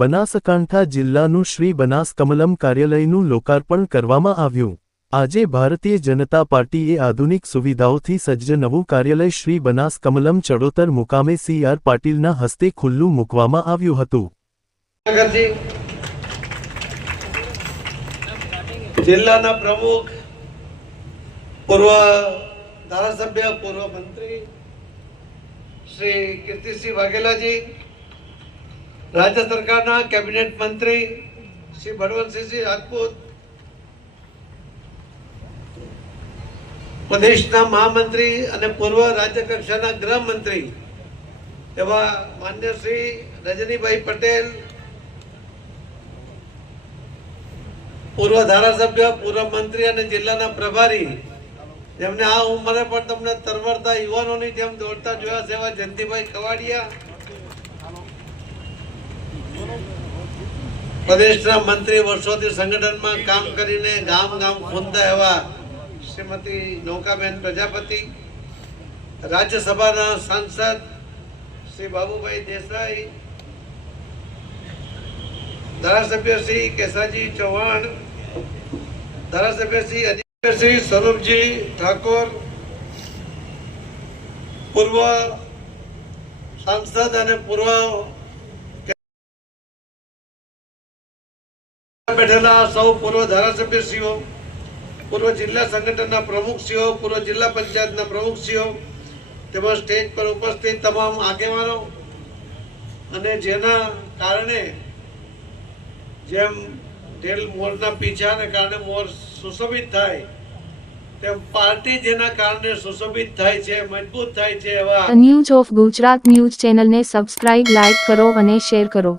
બનાસકાંઠા જિલ્લાનું શ્રી બનાસ કમલમ કાર્યાલયનું લોકાર્પણ કરવામાં આવ્યું। આજે ભારતીય જનતા પાર્ટીએ આધુનિક સુવિધાઓથી સજ્જ નવું કાર્યાલય શ્રી બનાસ કમલમ ચડોતર મુકામે CR પાટીલના હસ્તે ખુલ્લું મૂકવામાં આવ્યું હતું। જિલ્લાના પ્રમુખ, પૂર્વ ધારાસભ્ય, પૂર્વ મંત્રી શ્રી કીર્તિસિંહ વાઘેલાજી, राज्य सरकार कैबिनेट मंत्री श्री बलवंतसिंह राजपूत, प्रदेश महामंत्री और पूर्व राज्य कक्षा गृह मंत्री एवं मान्य श्री रजनीभाई पटेल, पूर्व धारासभ्य, पूर्व मंत्री और जिल्लाना प्रभारी जेमने आ उमरे पर तमने तरवरता युवानोनी जेम दौड़ता जोया सेवा जयंतीभाई कवाड़िया, प्रदेश मंत्री वर्षों संगठन में काम करीने गाम गाम खूंदा एवा श्रीमती नौकाबेन प्रजापति, राज्यसभा सांसद श्री बाबूभाई देसाई, धारासभ्य श्री केसाजी चौहान, धारासभ्य श्री अजीत श्री स्वरूपजी ठाकुर, पूर्व सांसद और पूर्व बैठेला सौ पूर्व धारासभ्यश्रीओ, पूर्व जिला संगठन प्रमुखश्रीओ, पूर्व जिला पंचायत प्रमुखश्रीओ, तेमज स्टेज पर उपस्थित तमाम आगेवानो अने जेना कारणे जेम ढेल मोरना पीछाने कारणे मोर सुशोभित थाय तेम पार्टी जेना कारणे सुशोभित थाय छे, मजबूत थाय छे। एवा news of Gujarat news channel ने सब्सक्राइब, लाइक करो अने शेर करो।